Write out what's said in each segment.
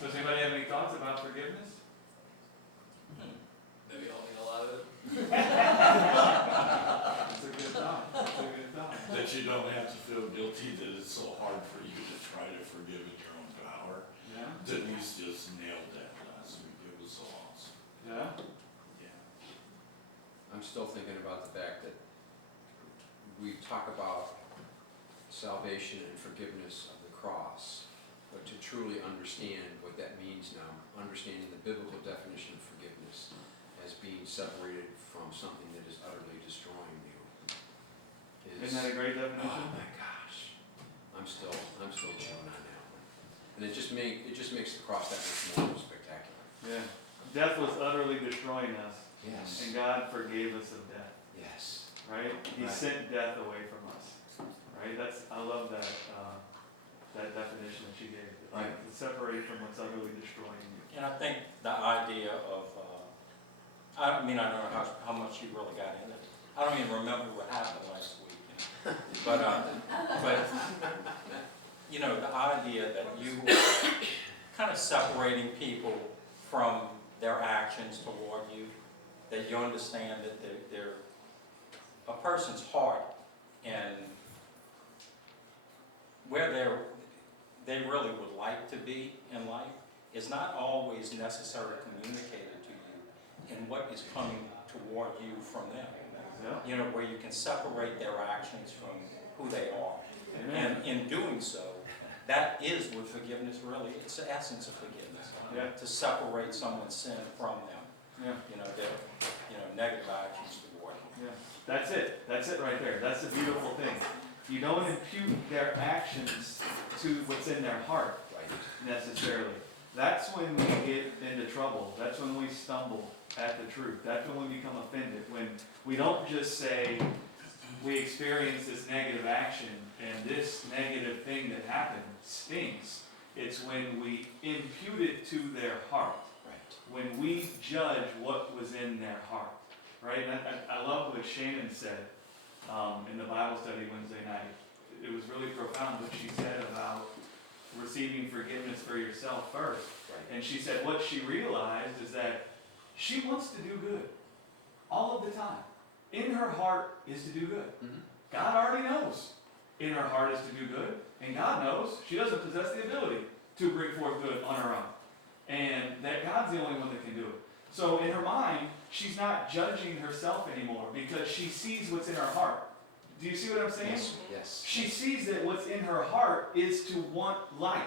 Does anybody have any thoughts about forgiveness? Maybe I'll need a lot of it. It's a good thought. It's a good thought. That you don't have to feel guilty that it's so hard for you to try to forgive in your own power. Yeah. Denise just nailed that last week. It was so awesome. Yeah. Yeah. I'm still thinking about the fact that we talk about salvation and forgiveness of the cross, but to truly understand what that means now, understanding the biblical definition of forgiveness as being separated from something that is utterly destroying you. Isn't that a great definition? Oh my gosh, I'm still chewing on that one, and it just makes the cross that much more spectacular. Yeah. Death was utterly destroying us, Yes. and God forgave us of death. Yes. Right? He Right. sent death away from us. Right? I love that that definition that you gave. Like, Right. to separate from what's utterly destroying you. And I think the idea of, I don't know how much you really got in it. I don't even remember what happened last week. But the idea that you are kind of separating people from their actions toward you, that you understand that they're a person's heart and where they really would like to be in life is not always necessarily communicated to you in what is coming toward you from them. Yeah. Where you can separate their actions from who they are. Amen. And in doing so, that is what forgiveness really, it's the essence of forgiveness. Yeah. To separate someone's sin from them, Yeah. their negative actions toward them. Yeah. That's it. That's it right there. That's the beautiful thing. You don't impute their actions to what's in their heart Right. necessarily. That's when we get into trouble. That's when we stumble at the truth. That's when we become offended. When we don't just say we experience this negative action and this negative thing that happened stinks. It's when we impute it to their heart. Right. When we judge what was in their heart. Right? And I love what Shannon said in the Bible study Wednesday night. It was really profound what she said about receiving forgiveness for yourself first. Right. And she said what she realized is that she wants to do good all of the time. In her heart is to do good. Mm-hmm. God already knows in her heart is to do good. And God knows she doesn't possess the ability to bring forth good on her own. And that God's the only one that can do it. So in her mind, she's not judging herself anymore because she sees what's in her heart. Do you see what I'm saying? Yes. Yes. She sees that what's in her heart is to want life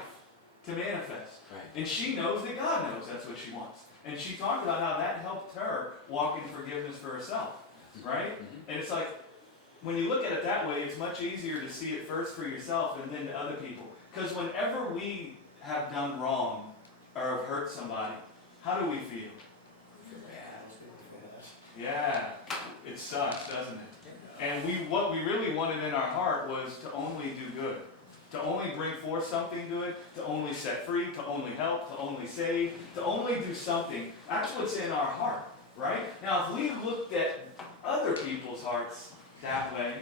to manifest. Right. And she knows that God knows that's what she wants. And she talked about how that helped her walk in forgiveness for herself. Right? Mm-hmm. And it's like, when you look at it that way, it's much easier to see it first for yourself and then to other people. Because whenever we have done wrong or have hurt somebody, how do we feel? Yeah, it sucks, doesn't it? And what we really wanted in our heart was to only do good. To only bring forth something good, to only set free, to only help, to only save, to only do something. That's what's in our heart, right? Now, if we looked at other people's hearts that way,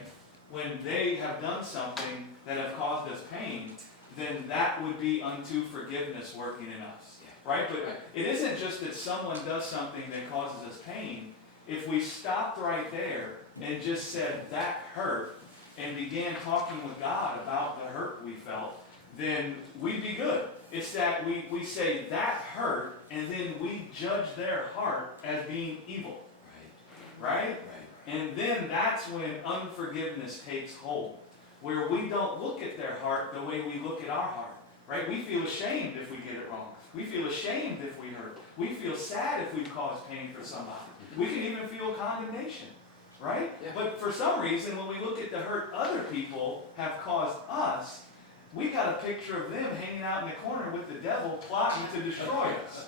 when they have done something that have caused us pain, then that would be unto forgiveness working in us, right? But it isn't just that someone does something that causes us pain. If we stopped right there and just said, that hurt, and began talking with God about the hurt we felt, then we'd be good. It's that we say, that hurt, and then we judge their heart as being evil. Right? Right. And then that's when unforgiveness takes hold, where we don't look at their heart the way we look at our heart. Right? We feel ashamed if we get it wrong. We feel ashamed if we hurt. We feel sad if we've caused pain for somebody. We can even feel condemnation. Right? Yeah. But for some reason, when we look at the hurt other people have caused us, we got a picture of them hanging out in the corner with the devil plotting to destroy us.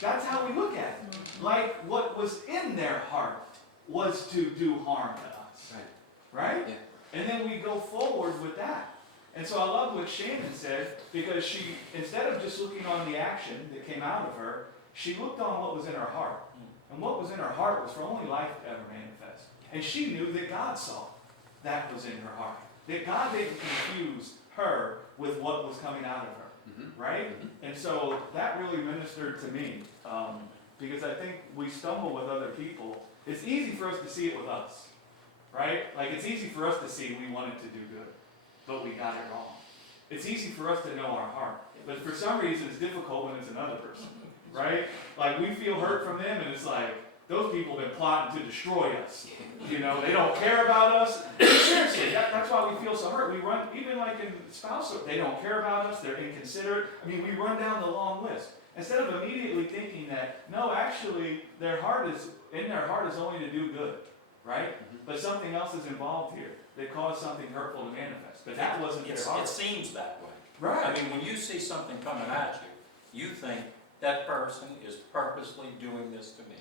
That's how we look at it. Like what was in their heart was to do harm to us. Right. Right? Yeah. And then we go forward with that. And so I love what Shannon said, because she, instead of just looking on the action that came out of her, she looked on what was in her heart. And what was in her heart was for only life to ever manifest. And she knew that God saw that was in her heart. That God didn't confuse her with what was coming out of her. right? And so that really ministered to me, because I think we stumble with other people. It's easy for us to see it with us, right? Like, it's easy for us to see we wanted to do good, but we got it wrong. It's easy for us to know our heart, but for some reason it's difficult when it's another person, right? Like, we feel hurt from them, and it's like, those people have been plotting to destroy us. You know, they don't care about us. Seriously, that's why we feel so hurt. We run, even like in spousal, they don't care about us, they're inconsiderate. I mean, we run down the long list. Instead of immediately thinking that, no, actually, in their heart is only to do good, right? But something else is involved here that caused something hurtful to manifest. But that wasn't their It heart. seems that way. Right. I mean, when you see something coming at you, you think that person is purposely doing this to me.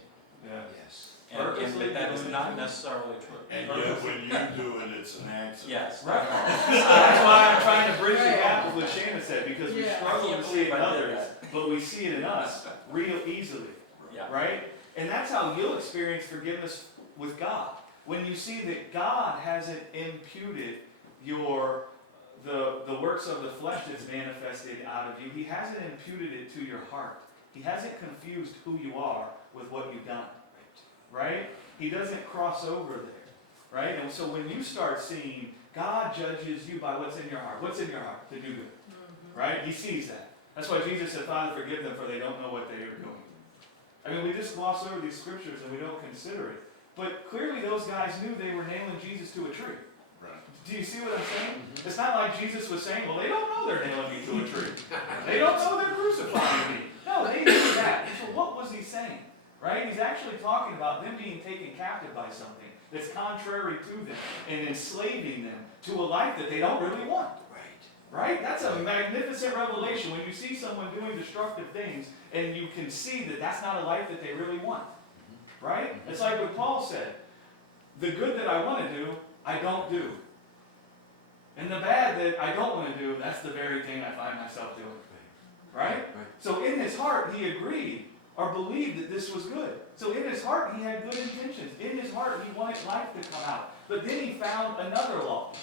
Yeah. Yes. But that is not necessarily true. And yet when you do it, it's an accident. Yes. Right. That's why I'm trying to bridge the gap with what Shannon said, because we Yeah. struggle I to can't see it in believe I did others, but we see it in us real easily, Yeah. right? And that's how you'll experience forgiveness with God. When you see that God hasn't imputed the works of the flesh that's manifested out of you, He hasn't imputed it to your heart. He hasn't confused who you are with what you've done, right? He doesn't cross over there, right? And so when you start seeing God judges you by what's in your heart, what's in your heart? To do good, right? He sees that. That's why Jesus said, Father, forgive them, for they don't know what they are doing. I mean, we just gloss over these scriptures and we don't consider it. But clearly those guys knew they were nailing Jesus to a tree. Right. Do you see what I'm saying? It's not like Jesus was saying, well, they don't know they're nailing me to a tree. They don't know they're crucifying me. No, they knew that. And so what was he saying? Right? He's actually talking about them being taken captive by something that's contrary to them and enslaving them to a life that they don't really want. Right? That's a magnificent revelation when you see someone doing destructive things and you can see that that's not a life that they really want. Right? It's like what Paul said. The good that I want to do, I don't do. And the bad that I don't want to do, that's the very thing I find myself doing. Right? So in his heart, he agreed or believed that this was good. So in his heart, he had good intentions. In his heart, he wanted life to come out. But then he found another law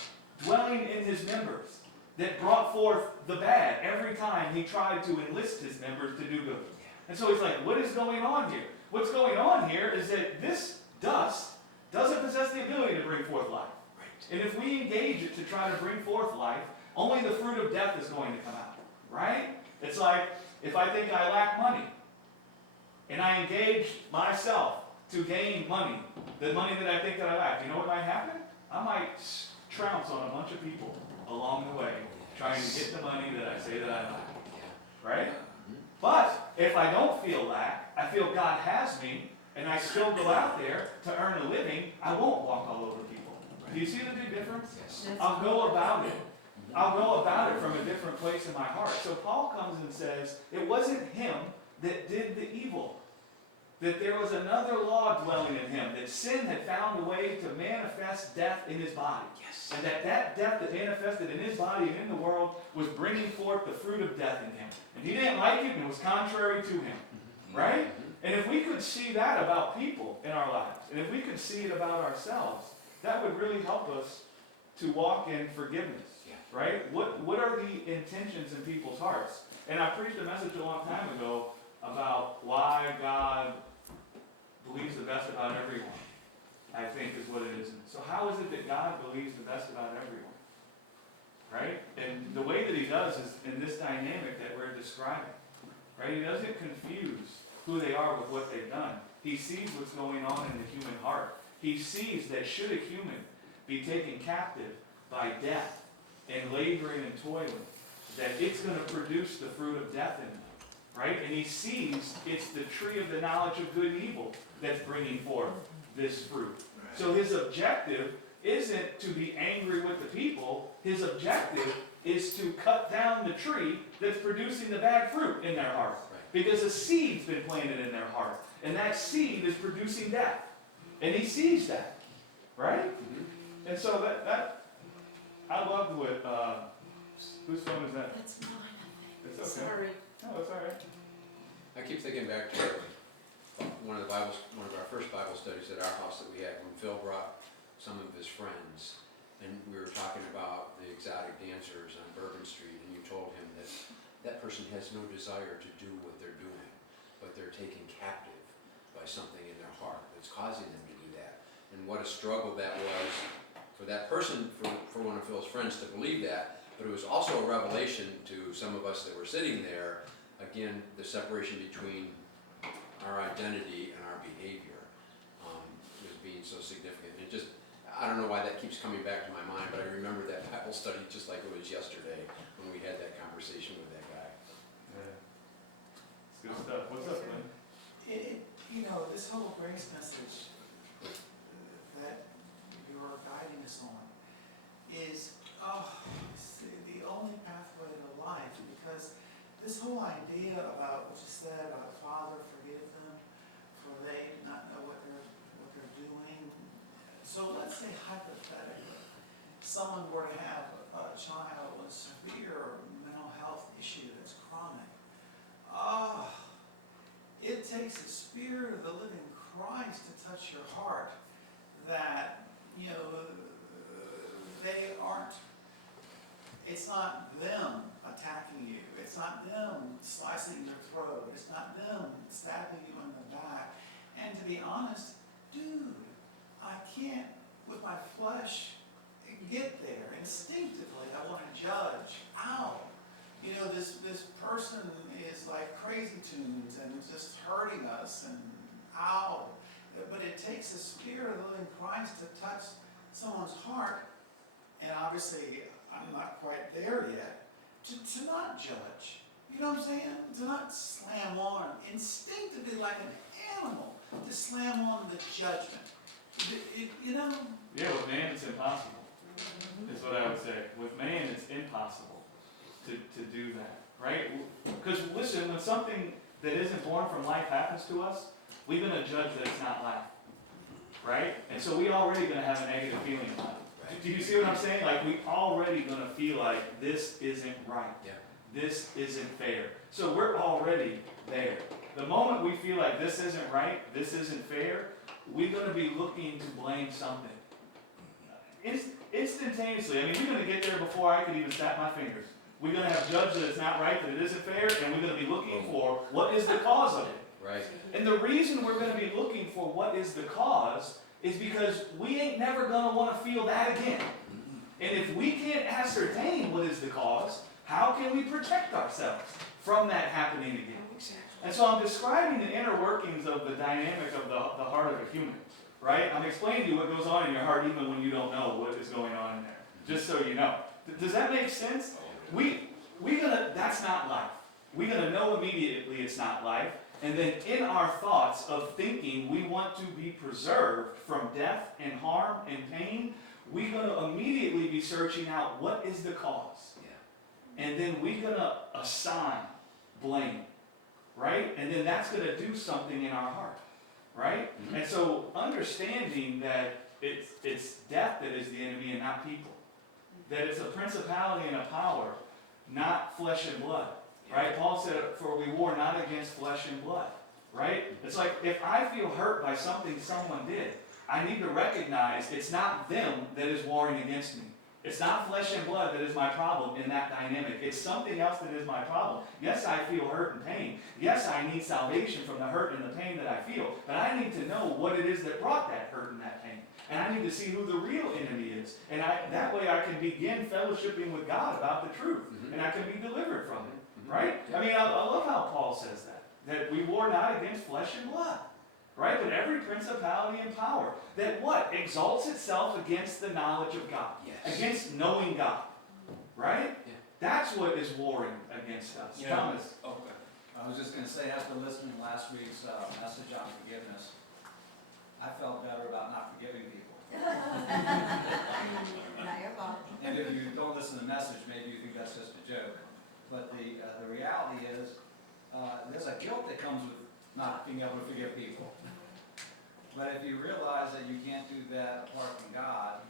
dwelling in his members that brought forth the bad every time he tried to enlist his members to do good. And so he's like, what is going on here? What's going on here is that this dust doesn't possess the ability to bring forth life. And if we engage it to try to bring forth life, only the fruit of death is going to come out. Right? It's like if I think I lack money, and I engage myself to gain money, the money that I think that I lack, you know what might happen? I might trounce on a bunch of people along the way, trying to get the money that I say that I lack. Right? But if I don't feel lack, I feel God has me, and I still go out there to earn a living, I won't walk all over people. Do you see the big difference? I'll go about it. I'll go about it from a different place in my heart. So Paul comes and says, it wasn't him that did the evil. That there was another law dwelling in him. That sin had found a way to manifest death in his body. Yes. And that death that manifested in his body and in the world was bringing forth the fruit of death in him. And he didn't like it and it was contrary to him. Right? And if we could see that about people in our lives, and if we could see it about ourselves, that would really help us to walk in forgiveness. Right? What are the intentions in people's hearts? And I preached a message a long time ago about why God believes the best about everyone, I think is what it is. So how is it that God believes the best about everyone? Right? And the way that he does is in this dynamic that we're describing. Right? He doesn't confuse who they are with what they've done. He sees what's going on in the human heart. He sees that should a human be taken captive by death and laboring and toiling, that it's going to produce the fruit of death in them. Right? And he sees it's the tree of the knowledge of good and evil that's bringing forth this fruit. So his objective isn't to be angry with the people. His objective is to cut down the tree that's producing the bad fruit in their heart. Because a seed's been planted in their heart. And that seed is producing death. And he sees that. Right? And so that I loved what, whose phone is that? That's mine, I It's think. okay. Sorry. Oh, it's all right. I keep thinking back to one of our first Bible studies at our house that we had when Phil brought some of his friends, and we were talking about the exotic dancers on Bourbon Street, and you told him that person has no desire to do what they're doing, but they're taken captive by something in their heart that's causing them to do that. And what a struggle that was for that person, for one of Phil's friends to believe that, but it was also a revelation to some of us that were sitting there, again, the separation between our identity and our behavior was being so significant. It just, I don't know why that keeps coming back to my mind, but I remember that Bible study just like it was yesterday when we had that conversation with that guy. Yeah. It's good stuff. What's up, Lynn? This whole grace message that you're guiding us on is, it's the only pathway to life, because this whole idea about what you said about Father, forgive them, for they not know what they're doing. So let's say hypothetically, someone were to have a child with severe mental health issue that's chronic. It takes the Spirit of the living Christ to touch your heart that, they aren't, it's not them attacking you. It's not them slicing your throat. It's not them stabbing you in the back. And to be honest, dude, I can't, with my flesh, get there. Instinctively, I want to judge. Ow! This person is like Crazy Tunes and just hurting us, and ow! But it takes the Spirit of the living Christ to touch someone's heart, and obviously I'm not quite there yet, to not judge. You know what I'm saying? To not slam on, instinctively like an animal, to slam on the judgment. Yeah, with man it's impossible, is what I would say. With man it's impossible to do that, right? Because listen, when something that isn't born from life happens to us, we're going to judge that it's not life, right? And so we already going to have a negative feeling about it. Right. Do you see what I'm saying? Like, we already going to feel like this isn't right. Yeah. This isn't fair. So we're already there. The moment we feel like this isn't right, this isn't fair, we're going to be looking to blame something. Instantaneously. I mean, we're going to get there before I could even snap my fingers. We're going to have judged that it's not right, that it isn't fair, and we're going to be looking for what is the cause of it. Right. And the reason we're going to be looking for what is the cause is because we ain't never going to want to feel that again. And if we can't ascertain what is the cause, how can we protect ourselves from that happening again? And so I'm describing the inner workings of the dynamic of the heart of a human, right? I'm explaining to you what goes on in your heart even when you don't know what is going on in there, just so you know. Does that make sense? That's not life. We're going to know immediately it's not life. And then in our thoughts of thinking we want to be preserved from death and harm and pain, we're going to immediately be searching out what is the cause. Yeah. And then we're going to assign blame, right? And then that's going to do something in our heart, right? Mm-hmm. And so understanding that it's death that is the enemy and not people. That it's a principality and a power, not flesh and blood. Right? Paul said, for we war not against flesh and blood. Right? It's like, if I feel hurt by something someone did, I need to recognize it's not them that is warring against me. It's not flesh and blood that is my problem in that dynamic. It's something else that is my problem. Yes, I feel hurt and pain. Yes, I need salvation from the hurt and the pain that I feel. But I need to know what it is that brought that hurt and that pain. And I need to see who the real enemy is. And that way I can begin fellowshipping with God about the truth. Mm-hmm. And I can be delivered from it. Right? I mean, I love how Paul says that we war not against flesh and blood. Right? But every principality and power that what? Exalts itself against the knowledge of God. Yes. Against knowing God. Right? Yeah. That's what is warring against us. Yeah. Thomas. Okay. I was just going to say, after listening to last week's message on forgiveness, I felt better about not forgiving people. Not your fault. And if you don't listen to the message, maybe you think that's just a joke. But the reality is, there's a guilt that comes with not being able to forgive people. But if you realize that you can't do that apart from God,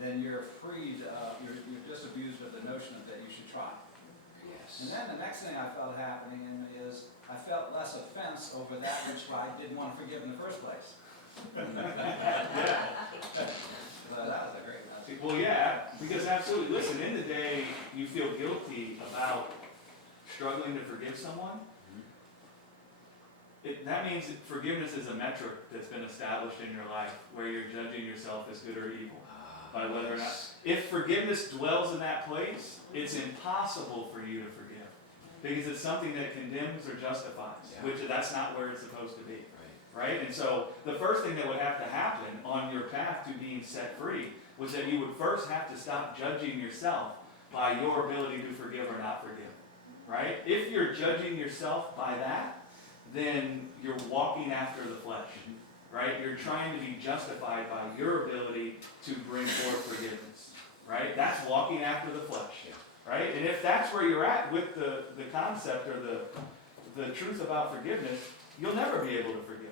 then you're freed, you're disabused of the notion that you should try. Yes. And then the next thing I felt happening is I felt less offense over that which I didn't want to forgive in the first place. But that was a great message. Well, yeah, because absolutely. Listen, in the day, you feel guilty about struggling to forgive someone, that means that forgiveness is a metric that's been established in your life, where you're judging yourself as good or evil by whether or not. If forgiveness dwells in that place, it's impossible for you to forgive, because it's something that condemns or justifies, Yeah. which that's not where it's supposed to be. Right. Right? And so the first thing that would have to happen on your path to being set free was that you would first have to stop judging yourself by your ability to forgive or not forgive. Right? If you're judging yourself by that, then you're walking after the flesh. Right? You're trying to be justified by your ability to bring forth forgiveness. Right? That's walking after the flesh. Yeah. Right? And if that's where you're at with the concept or the truth about forgiveness, you'll never be able to forgive.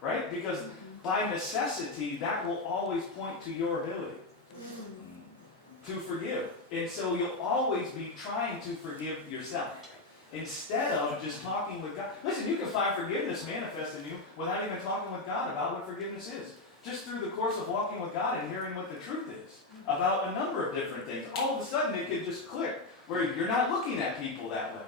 Right? Because by necessity, that will always point to your ability to forgive. And so you'll always be trying to forgive yourself instead of just talking with God. Listen, you can find forgiveness manifest in you without even talking with God about what forgiveness is. Just through the course of walking with God and hearing what the truth is about a number of different things. All of a sudden, it could just click where you're not looking at people that way.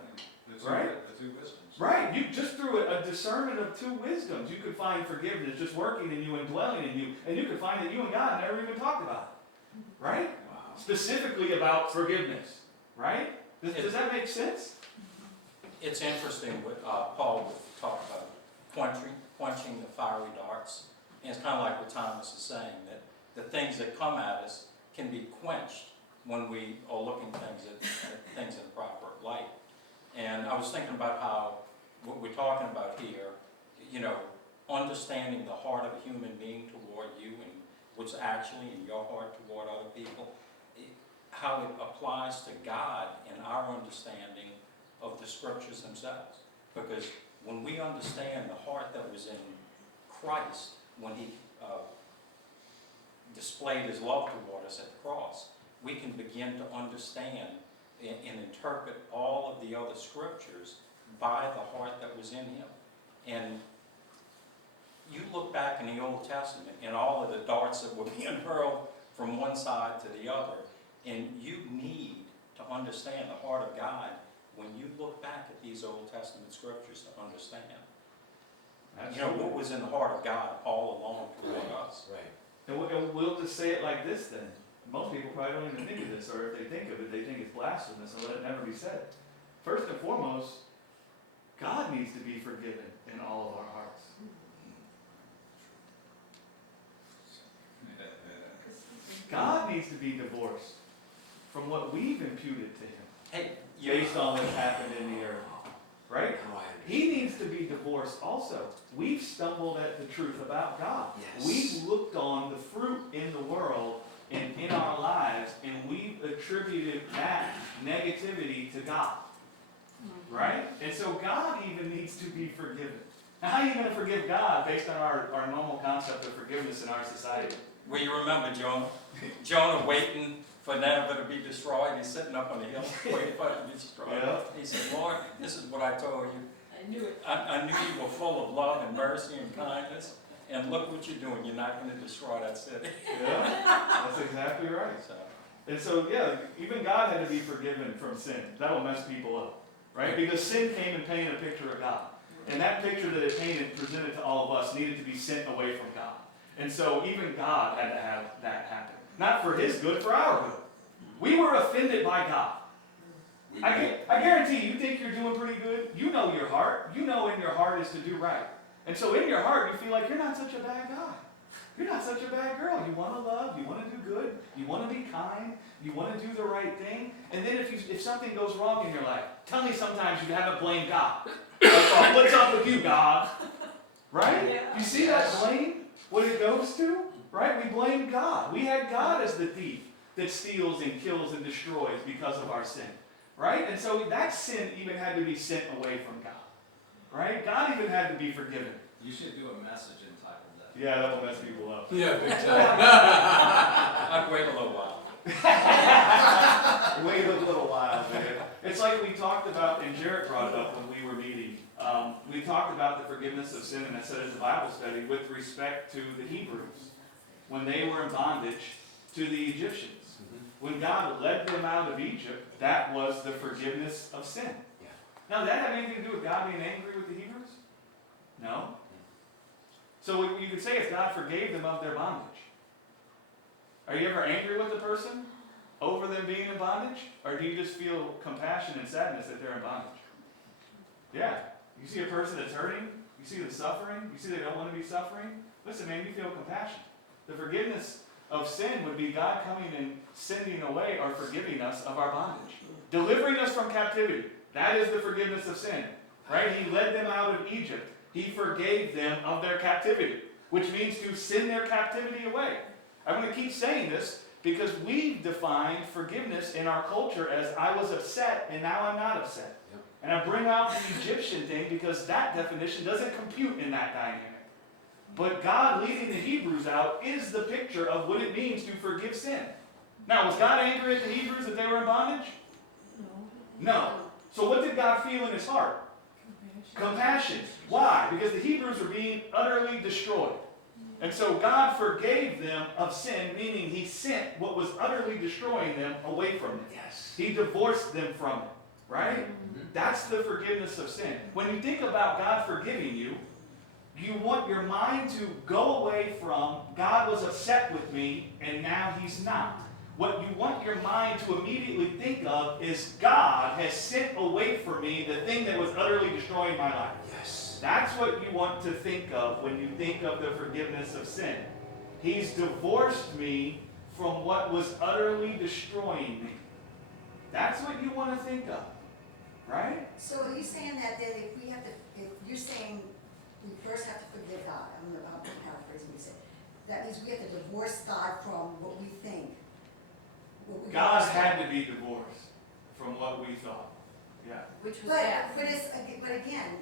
Right? The two wisdoms. Right, you just through a discernment of two wisdoms, you could find forgiveness just working in you and dwelling in you, and you could find that you and God never even talked about it. Right? Wow. Specifically about forgiveness. Right? Does that make sense? It's interesting what Paul would talk about, quenching the fiery darts. And it's kind of like what Thomas is saying, that the things that come at us can be quenched when we are looking at things in the proper light. And I was thinking about how what we're talking about here, you know, understanding the heart of a human being toward you and what's actually in your heart toward other people, how it applies to God and our understanding of the scriptures themselves. Because when we understand the heart that was in Christ when he displayed his love toward us at the cross, we can begin to understand and interpret all of the other scriptures by the heart that was in him. And you look back in the Old Testament and all of the darts that were being hurled from one side to the other, and you need to understand the heart of God when you look back at these Old Testament scriptures to understand. You know, what was in the heart of God all along toward us. Right. And we'll just say it like this then. Most people probably don't even think of this, or if they think of it, they think it's blasphemous, so let it never be said. First and foremost, God needs to be forgiven in all of our hearts. God needs to be divorced from what we've imputed to him, Hey, based on what's happened in the earth. Right? Now I understand. He needs to be divorced also. We've stumbled at the truth about God. Yes. We've looked on the fruit in the world and in our lives, and we've attributed that negativity to God. Right? And so God even needs to be forgiven. Now, how are you going to forgive God based on our normal concept of forgiveness in our society? well, you remember Jonah? Jonah waiting for Nineveh to be destroyed. He's sitting up on the hill waiting for it to be destroyed. Yeah. He said, Lord, this is what I told you. I knew it. I knew you were full of love and mercy and kindness, and look what you're doing. You're not going to destroy that city. Yeah, that's exactly right. So, And so, yeah, even God had to be forgiven from sin. That will mess people up, right? Because sin came and painted a picture of God. And that picture that it painted, presented to all of us, needed to be sent away from God. And so even God had to have that happen. Not for his good, for our good. We were offended by God. I guarantee you think you're doing pretty good. You know your heart. You know in your heart is to do right. And so in your heart, you feel like you're not such a bad guy. You're not such a bad girl. You want to love. You want to do good. You want to be kind. You want to do the right thing. And then if something goes wrong in your life, tell me sometimes you haven't blamed God. Like, oh, what's up with you, God? Right? Yeah. You see that blame? What it goes to? Right? We blame God. We had God as the thief that steals and kills and destroys because of our sin. Right? And so that sin even had to be sent away from God. Right? God even had to be forgiven. You should do a message entitled that. Yeah, that will mess people up. Yeah, big time. I'd wait a little while. Wait a little while, man. It's like we talked about, and Jarrett brought it up when we were meeting. We talked about the forgiveness of sin, and I said it's a Bible study with respect to the Hebrews when they were in bondage to the Egyptians. When God led them out of Egypt, that was the forgiveness of sin. Yeah. Now, did that have anything to do with God being angry with the Hebrews? No. So you could say it's God forgave them of their bondage. Are you ever angry with the person over them being in bondage? Or do you just feel compassion and sadness that they're in bondage? Yeah. You see a person that's hurting, you see them suffering, you see they don't want to be suffering. Listen, man, you feel compassion. The forgiveness of sin would be God coming and sending away or forgiving us of our bondage. Delivering us from captivity. That is the forgiveness of sin. Right? He led them out of Egypt. He forgave them of their captivity, which means to send their captivity away. I'm going to keep saying this because we've defined forgiveness in our culture as I was upset and now I'm not upset. Yep. And I bring out the Egyptian thing because that definition doesn't compute in that dynamic. But God leading the Hebrews out is the picture of what it means to forgive sin. Now, was God angry at the Hebrews that they were in bondage? No. So what did God feel in his heart? Compassion. Why? Because the Hebrews were being utterly destroyed. And so God forgave them of sin, meaning he sent what was utterly destroying them away from them. Yes. He divorced them from it. Right? That's the forgiveness of sin. When you think about God forgiving you, you want your mind to go away from, God was upset with me, and now he's not. What you want your mind to immediately think of is God has sent away from me the thing that was utterly destroying my life. Yes. That's what you want to think of when you think of the forgiveness of sin. He's divorced me from what was utterly destroying me. That's what you want to think of, right? So are you saying that then if you're saying we first have to forgive God, I'm paraphrasing what you said, that means we have to divorce God from what we think. God had to be divorced from what we thought. Yeah. Which was But that. but again,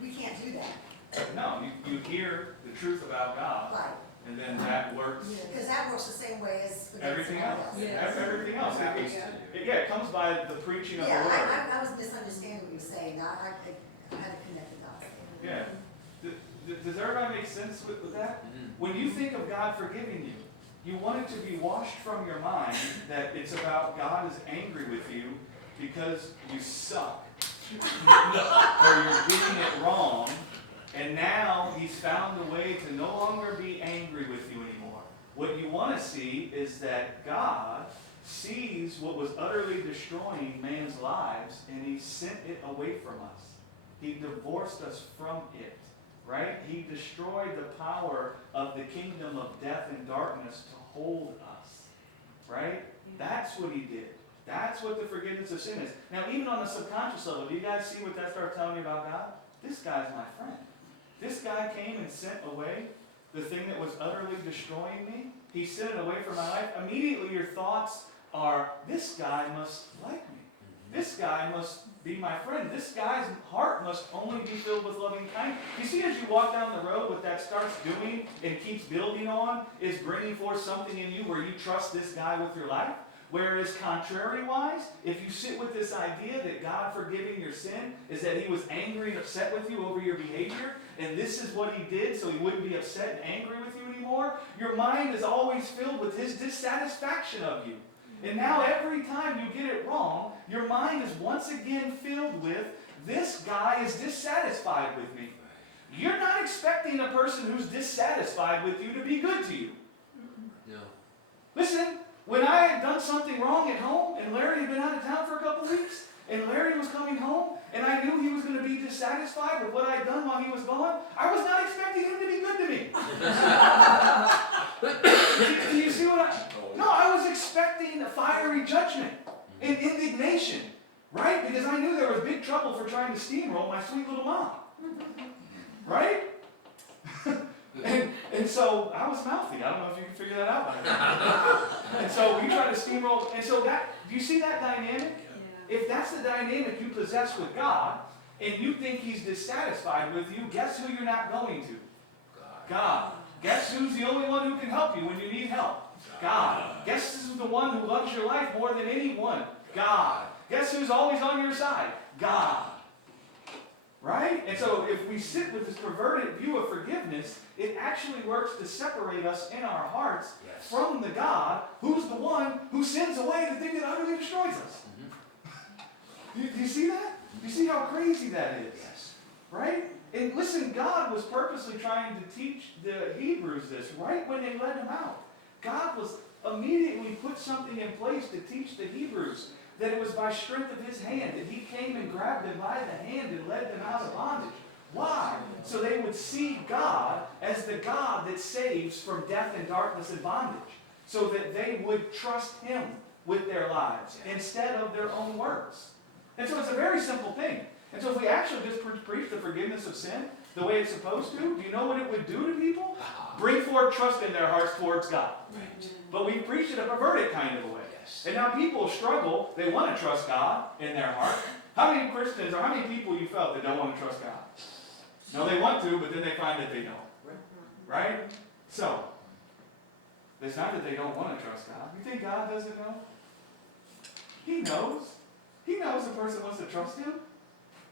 we can't do that, No, you hear the truth about God, right? and then that works Because that works the same way as forgiving everything someone else. Yes. Everything else. What happens It, to you? yeah, it comes by the preaching of the Yeah, word. I was misunderstanding what you were saying, I had to connect the dots. Yeah. Does everybody make sense with that? When you think of God forgiving you, you want it to be washed from your mind that it's about God is angry with you because you suck. Or you're getting it wrong, and now he's found a way to no longer be angry with you anymore. What you want to see is that God sees what was utterly destroying man's lives, and he sent it away from us. He divorced us from it. Right? He destroyed the power of the kingdom of death and darkness to hold us. Right? That's what he did. That's what the forgiveness of sin is. Now, even on the subconscious level, do you guys see what that starts telling me about God? This guy's my friend. This guy came and sent away the thing that was utterly destroying me. He sent it away from my life. Immediately your thoughts are, this guy must like me. This guy must be my friend. This guy's heart must only be filled with loving kindness. You see, as you walk down the road, what that starts doing and keeps building on is bringing forth something in you where you trust this guy with your life. Whereas contrary-wise, if you sit with this idea that God forgiving your sin is that he was angry and upset with you over your behavior, and this is what he did so he wouldn't be upset and angry with you anymore, your mind is always filled with his dissatisfaction of you. And now every time you get it wrong, your mind is once again filled with, this guy is dissatisfied with me. You're not expecting a person who's dissatisfied with you to be good to you. No. Listen, when I had done something wrong at home, and Larry had been out of town for a couple weeks, and Larry was coming home, and I knew he was going to be dissatisfied with what I had done while he was gone, I was not expecting him to be good to me. Do you see what No, I was expecting a fiery judgment and indignation, right? Because I knew there was big trouble for trying to steamroll my sweet little mom, right? and so I was mouthy. I don't know if you can figure that out by now. And so we tried to steamroll. And so that, do you see that dynamic? If that's the dynamic you possess with God, and you think he's dissatisfied with you, guess who you're not going to? God. Guess who's the only one who can help you when you need help? God. Guess who's the one who loves your life more than anyone? God. Guess who's always on your side? God. Right? And so if we sit with this perverted view of forgiveness, it actually works to separate us in our hearts from the God who's the one who sends away the thing that utterly destroys us. Do you see that? You see how crazy that is? Yes. Right? And listen, God was purposely trying to teach the Hebrews this right when they led them out. God was immediately put something in place to teach the Hebrews that it was by strength of his hand, that he came and grabbed them by the hand and led them out of bondage. Why? So they would see God as the God that saves from death and darkness and bondage. So that they would trust him with their lives instead of their own works. And so it's a very simple thing. And so if we actually just preach the forgiveness of sin the way it's supposed to, do you know what it would do to people? Bring forth trust in their hearts towards God. Right. But we preach it a perverted kind of a way. Yes. And now people struggle. They want to trust God in their heart. How many Christians or how many people you felt that don't want to trust God? No, they want to, but then they find that they don't. Right? So, it's not that they don't want to trust God. You think God doesn't know? He knows. He knows the person wants to trust him.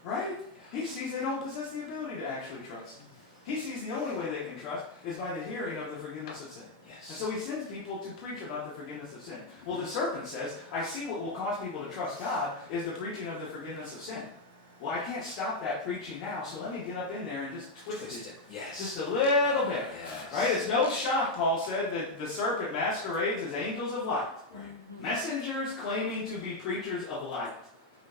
Right? He sees they don't possess the ability to actually trust. He sees the only way they can trust is by the hearing of the forgiveness of sin. Yes. And so he sends people to preach about the forgiveness of sin. Well, the serpent says, I see what will cause people to trust God is the preaching of the forgiveness of sin. Well, I can't stop that preaching now, so let me get up in there and just twist it. Yes. Just a little bit. Yes. Right? It's no shock, Paul said, that the serpent masquerades as angels of light. Right. Messengers claiming to be preachers of light.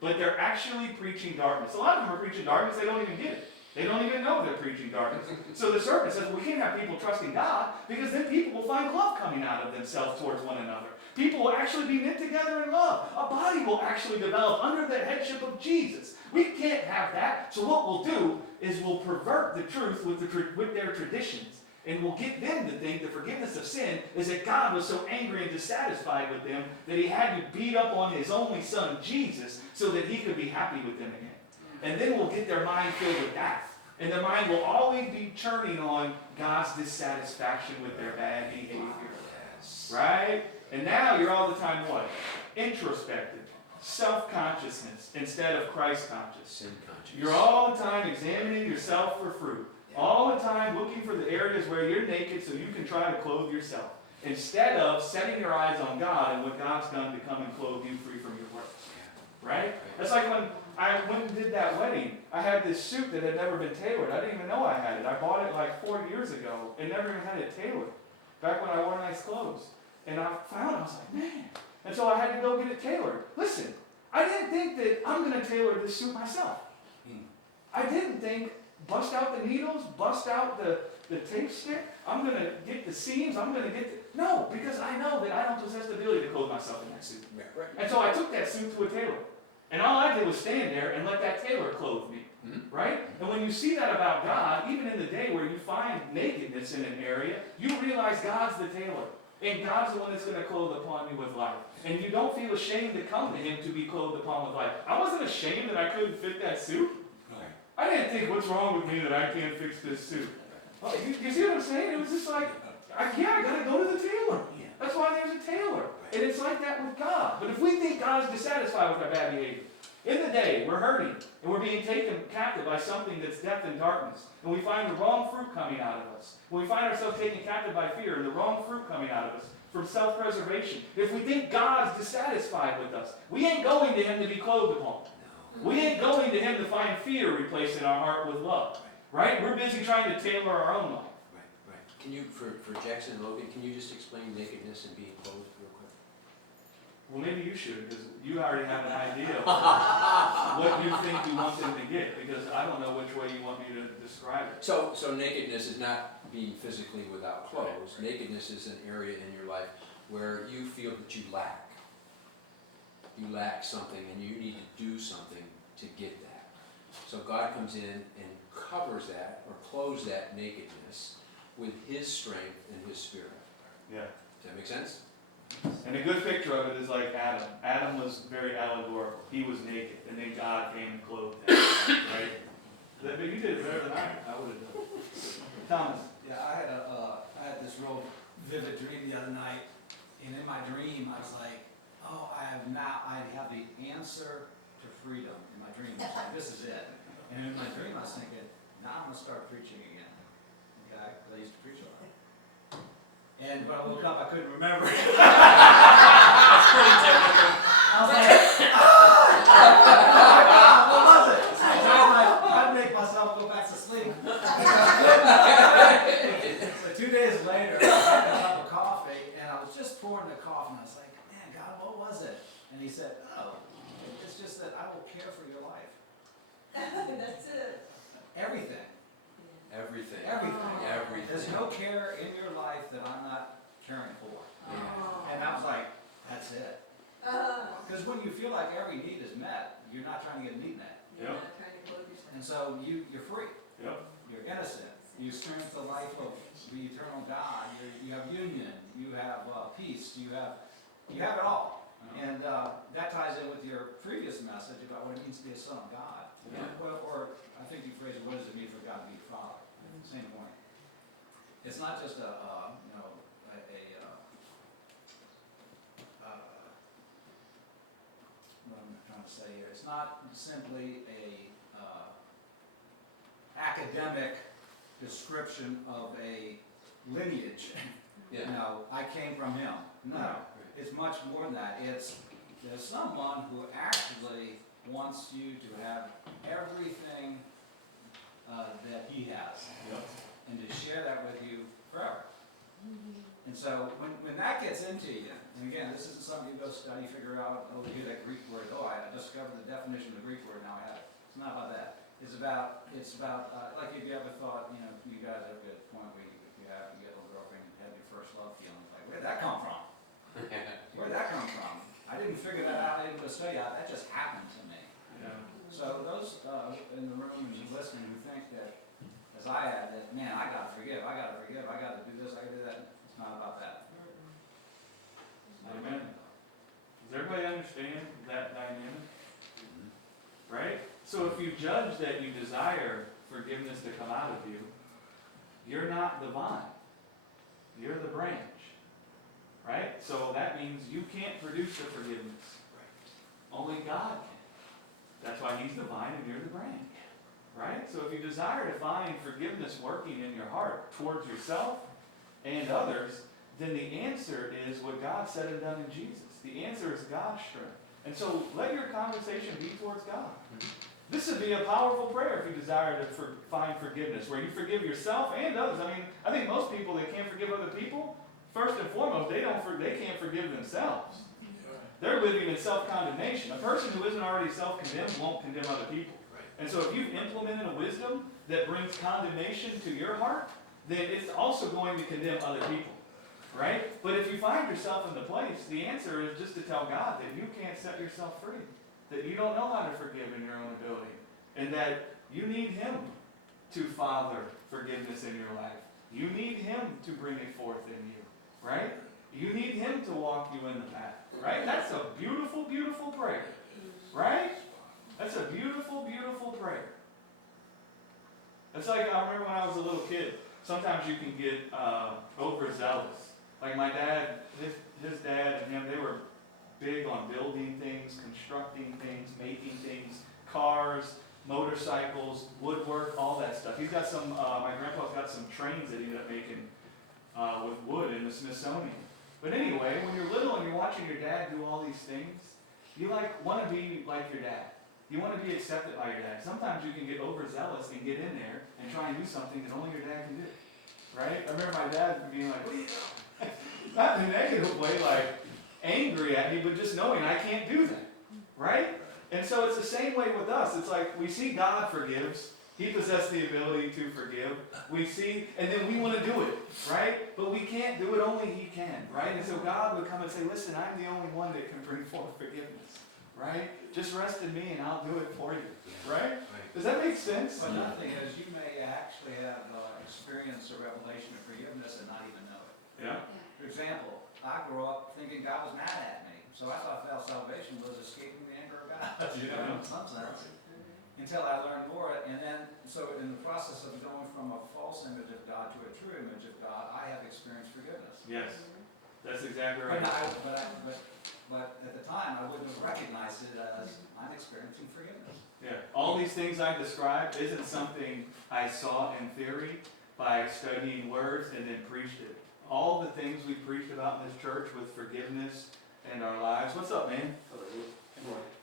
But they're actually preaching darkness. A lot of them are preaching darkness, they don't even get it. They don't even know they're preaching darkness. So the serpent says, we can't have people trusting God, because then people will find love coming out of themselves towards one another. People will actually be knit together in love. A body will actually develop under the headship of Jesus. We can't have that. So what we'll do is we'll pervert the truth with their traditions. And we'll get them to think the forgiveness of sin is that God was so angry and dissatisfied with them that he had to beat up on his only son, Jesus, so that he could be happy with them again. And then we'll get their mind filled with that. And their mind will always be churning on God's dissatisfaction with their bad behavior. Yes. Right? And now you're all the time what? Introspective. Self-consciousness instead of Christ-conscious. Sin conscious. You're all the time examining yourself for fruit. All the time looking for the areas where you're naked so you can try to clothe yourself. Instead of setting your eyes on God and what God's done to come and clothe you free from your works. Right? That's like when I went and did that wedding. I had this suit that had never been tailored. I didn't even know I had it. I bought it like 4 years ago and never even had it tailored. Back when I wore nice clothes. And I found it, I was like, man. And so I had to go get it tailored. Listen, I didn't think that I'm going to tailor this suit myself. I didn't think, bust out the needles, bust out the tape stick, I'm going to get the seams, I'm going to get the... No, because I know that I don't possess the ability to clothe myself in that suit. Right. And so I took that suit to a tailor. And all I did was stand there and let that tailor clothe me. Right? And when you see that about God, even in the day where you find nakedness in an area, you realize God's the tailor. And God's the one that's going to clothe upon you with life. And you don't feel ashamed to come to him to be clothed upon with life. I wasn't ashamed that I couldn't fit that suit. I didn't think, what's wrong with me that I can't fix this suit? Oh, you see what I'm saying? It was just like, I got to go to the tailor. That's why there's a tailor. And it's like that with God. But if we think God's dissatisfied with our bad behavior, in the day, we're hurting, and we're being taken captive by something that's death and darkness, and we find the wrong fruit coming out of us. When we find ourselves taken captive by fear, and the wrong fruit coming out of us, from self-preservation. If we think God's dissatisfied with us, we ain't going to him to be clothed upon. We ain't going to him to find fear replacing our heart with love. Right? We're busy trying to tailor our own life. Right. Can you, for Jackson and Logan, can you just explain nakedness and being clothed real quick? Well, maybe you should, because you already have an idea of what you think you want them to get, because I don't know which way you want me to describe it. So nakedness is not being physically without clothes. Nakedness is an area in your life where you feel that you lack. You lack something and you need to do something to get that. So God comes in and covers that or clothes that nakedness with his strength and his spirit. Yeah. Does that make sense? And a good picture of it is like Adam. Adam was very allegorical. He was naked, and then God came and clothed him. Right? But you did it better than I would have done. Thomas. Yeah, I had this real vivid dream the other night, and in my dream I was like, oh, I have the answer to freedom in my dream. I was like, this is it. And in my dream I was thinking, now I'm going to start preaching again. Okay? Because I used to preach a lot. And when I woke up I couldn't remember it. That's pretty typical. I was like, what was it? So 2 days later, I had a cup of coffee, and I was just pouring the coffee, and I was like, man, God, what was it? And he said, oh, it's just that I will care for your life. That's it. Everything, Everything. everything. Everything. There's no care in your life that I'm not caring for. Oh. And I was like, that's it. Because when you feel like every need is met, you're not trying to get a need met. Yep. And so you're free. Yep. You're innocent. You experience the life of the eternal God. You have union. You have peace. You have it all. And that ties in with your previous message about what it means to be a son of God. Yeah. Well, or I think you phrased it, what does it mean for God to be a father? Same point. It's not just what I'm trying to say here. It's not simply a academic description of a lineage. Yeah. I came from him. No, it's much more than that. There's someone who actually wants you to have everything that he has, Yep. and to share that with you forever. And so when that gets into you, and again, this isn't something you go study, figure out, oh, hear that Greek word, oh, I discovered the definition of the Greek word, now I have it. It's not about that. It's about like if you ever thought, you guys are at a point where you get a little girlfriend, you have your first love feeling, it's like, where'd that come from? Where'd that come from? I didn't figure that out, I didn't go study out, that just happened to me. Yeah. So those in the room and listening who think that, as I had, that, man, I gotta forgive, I gotta do this, I gotta do that, it's not about that. Amen. Does everybody understand that dynamic? Right? So if you judge that you desire forgiveness to come out of you, you're not the vine. You're the branch. Right? So that means you can't produce the forgiveness. Only God can. That's why He's the vine and you're the branch. Right? So if you desire to find forgiveness working in your heart towards yourself and others, then the answer is what God said and done in Jesus. The answer is God's strength. And so let your conversation be towards God. This would be a powerful prayer if you desire to find forgiveness, where you forgive yourself and others. I think most people that can't forgive other people, first and foremost, they can't forgive themselves. They're living in self-condemnation. A person who isn't already self-condemned won't condemn other people. And so if you've implemented a wisdom that brings condemnation to your heart, then it's also going to condemn other people. Right? But if you find yourself in the place, the answer is just to tell God that you can't set yourself free, that you don't know how to forgive in your own ability, and that you need Him to father forgiveness in your life. You need Him to bring it forth in you. Right? You need Him to walk you in the path. Right? That's a beautiful, beautiful prayer. Right? That's a beautiful, beautiful prayer. It's like, I remember when I was a little kid, sometimes you can get overzealous. Like my dad, his dad and him, they were big on building things, constructing things, making things, cars, motorcycles, woodwork, all that stuff. He's got some, my grandpa's got some trains that he ended up making with wood in the Smithsonian. But anyway, when you're little and you're watching your dad do all these things, you want to be like your dad. You want to be accepted by your dad. Sometimes you can get overzealous and get in there and try and do something that only your dad can do. Right? I remember my dad being like, what are you doing? Not in a negative way, like angry at me, but just knowing I can't do that. Right? And so it's the same way with us. It's like we see God forgives. He possessed the ability to forgive. We see, and then we want to do it. Right? But we can't do it, only He can. Right? And so God would come and say, listen, I'm the only one that can bring forth forgiveness. Right? Just rest in me and I'll do it for you. Right? Does that make sense? But another thing is, you may actually have experienced a revelation of forgiveness and not even know it. Yeah. For example, I grew up thinking God was mad at me, so I thought salvation was escaping the anger of God. Yeah. In some sense. Until I learned more, and then, so in the process of going from a false image of God to a true image of God, I have experienced forgiveness. Yes. That's exactly But, right. but at the time, I wouldn't have recognized it as I'm experiencing forgiveness. Yeah. All these things I described isn't something I saw in theory by studying words and then preached it. All the things we preached about in this church with forgiveness and our lives. What's up, man?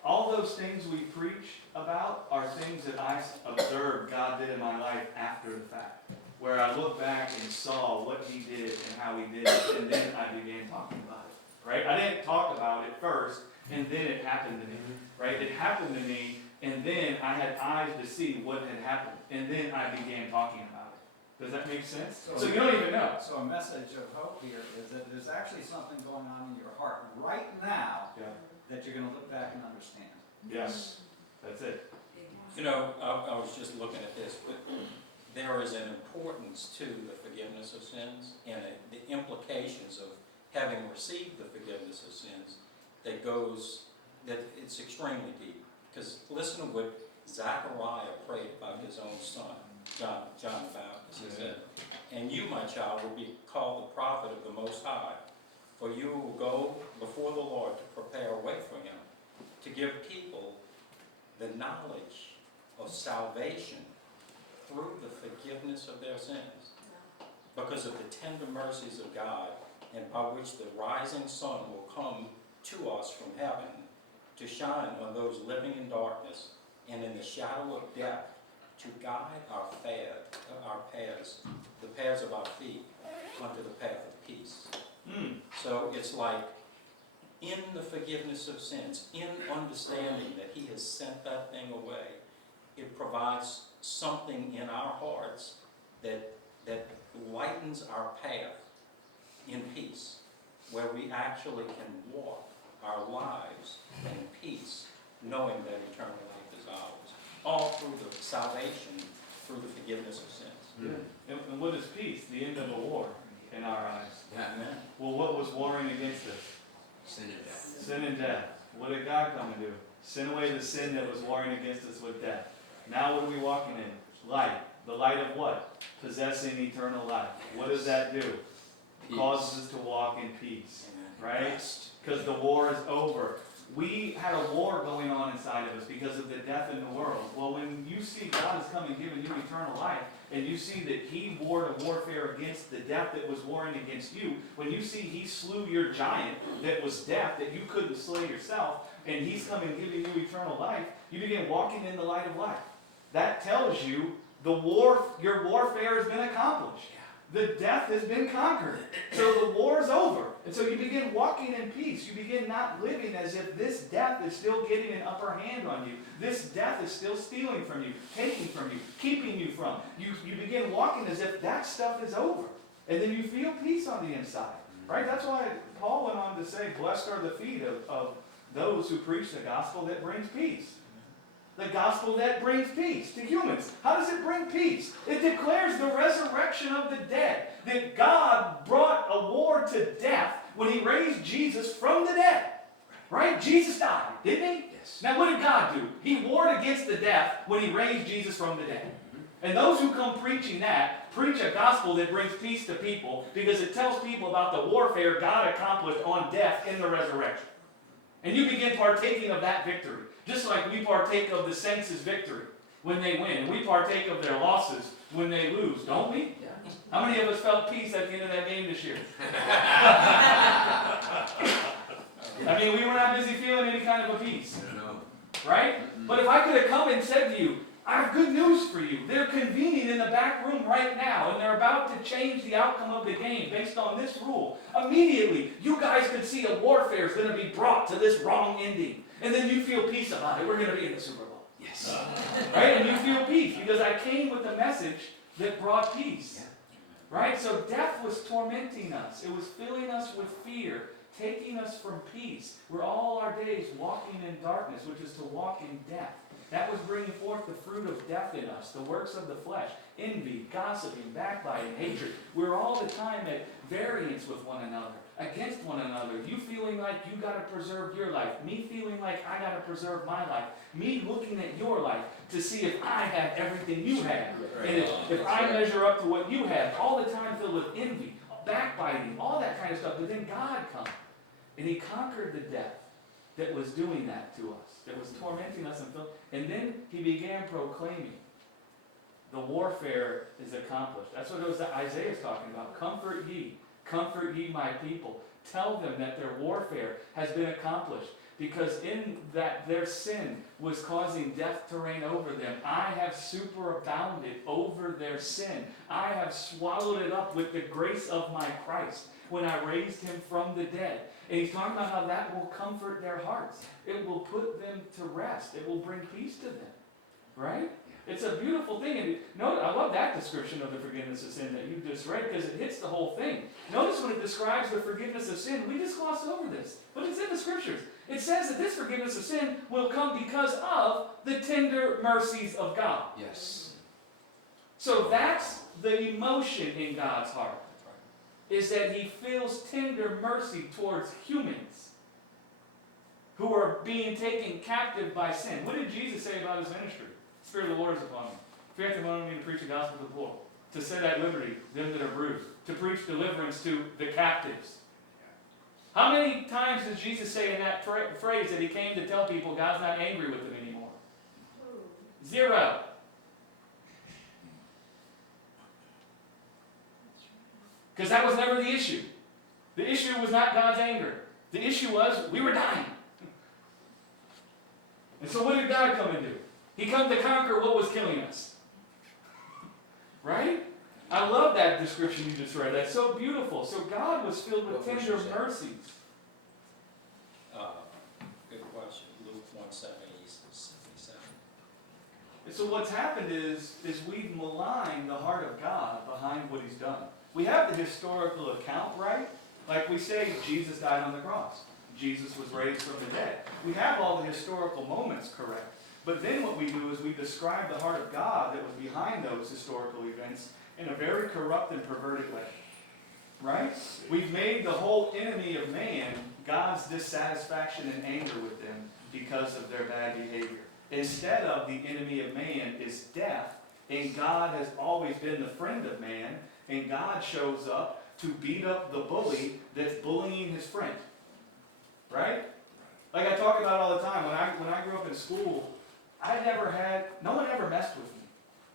All those things we preach about are things that I observed God did in my life after after the fact, where I looked back and saw what he did and how he did it, and then I began talking about it, right? I didn't talk about it first, and then it happened to me, right? It happened to me, and then I had eyes to see what had happened, and then I began talking about it. Does that make sense? So you don't even know. So a message of hope here is that there's actually something going on in your heart right now Yeah. that you're gonna look back and understand. Yes, that's it. You know, I was just looking at this, but there is an importance to the forgiveness of sins and the implications of having received the forgiveness of sins that it's extremely deep. Because listen to what Zechariah prayed about his own son, John the Baptist. He said, "And you, my child, will be called the prophet of the Most High, for you will go before the Lord to prepare a way for him, to give people the knowledge of salvation through the forgiveness of their sins, because of the tender mercies of God, and by which the rising sun will come to us from heaven, to shine on those living in darkness and in the shadow of death, to guide our paths, the paths of our feet, unto the path of peace." So it's like, in the forgiveness of sins, in understanding that he has sent that thing away, it provides something in our hearts that lightens our path in peace, where we actually can walk our lives in peace, knowing that eternal life is ours, all through the salvation, through the forgiveness of sins. Yeah. And what is peace? The end of a war in our eyes. Yeah, Amen. Well, what was warring against us? sin and death. Sin and death. What did God come and do? Sin away the sin that was warring against us with death. Now what are we walking in? Light. The light of what? Possessing eternal life. What does that do? Peace. Causes us to walk in peace. Right? Rest. Because the war is over. We had a war going on inside of us because of the death in the world. Well, when you see God has come and given you eternal life, and you see that he warred a warfare against the death that was warring against you, when you see he slew your giant that was death, that you couldn't slay yourself, and he's come and given you eternal life, you begin walking in the light of life. That tells you your warfare has been accomplished. The death has been conquered. So the war is over. And so you begin walking in peace. You begin not living as if this death is still getting an upper hand on you. This death is still stealing from you, taking from you, keeping you from. You begin walking as if that stuff is over. And then you feel peace on the inside. Right? That's why Paul went on to say, blessed are the feet of those who preach the gospel that brings peace. The gospel that brings peace to humans. How does it bring peace? It declares the resurrection of the dead. That God brought a war to death when he raised Jesus from the dead. Right? Jesus died, didn't he? Yes. Now what did God do? He warred against the death when he raised Jesus from the dead. And those who come preaching that, preach a gospel that brings peace to people because it tells people about the warfare God accomplished on death in the resurrection. And you begin partaking of that victory. Just like we partake of the saints' victory when they win. And we partake of their losses when they lose, don't we? Yeah. How many of us felt peace at the end of that game this year? I mean, we were not busy feeling any kind of a peace. No. Right? But if I could have come and said to you, I have good news for you. They're convening in the back room right now, and they're about to change the outcome of the game based on this rule. Immediately, you guys could see a warfare is going to be brought to this wrong ending. And then you feel peace about it. We're going to be in the Super Bowl. Yes. Right? And you feel peace because I came with a message that brought peace. Yeah. Right? So death was tormenting us. It was filling us with fear, taking us from peace. We're all our days walking in darkness, which is to walk in death. That was bringing forth the fruit of death in us, the works of the flesh, envy, gossiping, backbiting, hatred. We're all the time at variance with one another, against one another. You feeling like you got to preserve your life. Me feeling like I got to preserve my life. Me looking at your life to see if I have everything you have. And if I measure up to what you have, all the time filled with envy, backbiting, all that kind of stuff. But then God comes, and he conquered the death that was doing that to us, that was tormenting us. And then he began proclaiming, the warfare is accomplished. That's what it was that Isaiah is talking about. Comfort ye my people. Tell them that their warfare has been accomplished. because in that their sin was causing death to reign over them. I have superabounded over their sin. I have swallowed it up with the grace of my Christ when I raised him from the dead. And he's talking about how that will comfort their hearts. It will put them to rest. It will bring peace to them. Right? It's a beautiful thing. And note, I love that description of the forgiveness of sin that you just read because it hits the whole thing. Notice when it describes the forgiveness of sin, we just gloss over this, but it's in the scriptures. It says that this forgiveness of sin will come because of the tender mercies of God. Yes. So that's the emotion in God's heart, is that he feels tender mercy towards humans who are being taken captive by sin. What did Jesus say about his ministry? The Spirit of the Lord is upon me. If you want me to preach the gospel to the poor, to set at liberty them that are bruised, to preach deliverance to the captives. How many times does Jesus say in that phrase that he came to tell people God's not angry with them anymore? 0. Because that was never the issue. The issue was not God's anger. The issue was we were dying. And so what did God come and do? He come to conquer what was killing us. Right? I love that description you just read. That's so beautiful. So God was filled with What verse tender is that? mercies. Good question. Luke 1:77. And so what's happened is we've maligned the heart of God behind what he's done. We have the historical account, right? Like we say, Jesus died on the cross. Jesus was raised from the dead. We have all the historical moments correct. But then what we do is we describe the heart of God that was behind those historical events in a very corrupt and perverted way. Right? We've made the whole enemy of man God's dissatisfaction and anger with them because of their bad behavior. Instead of the enemy of man is death, and God has always been the friend of man, and God shows up to beat up the bully that's bullying his friend. Right? Like I talk about all the time, when I grew up in school, no one ever messed with me.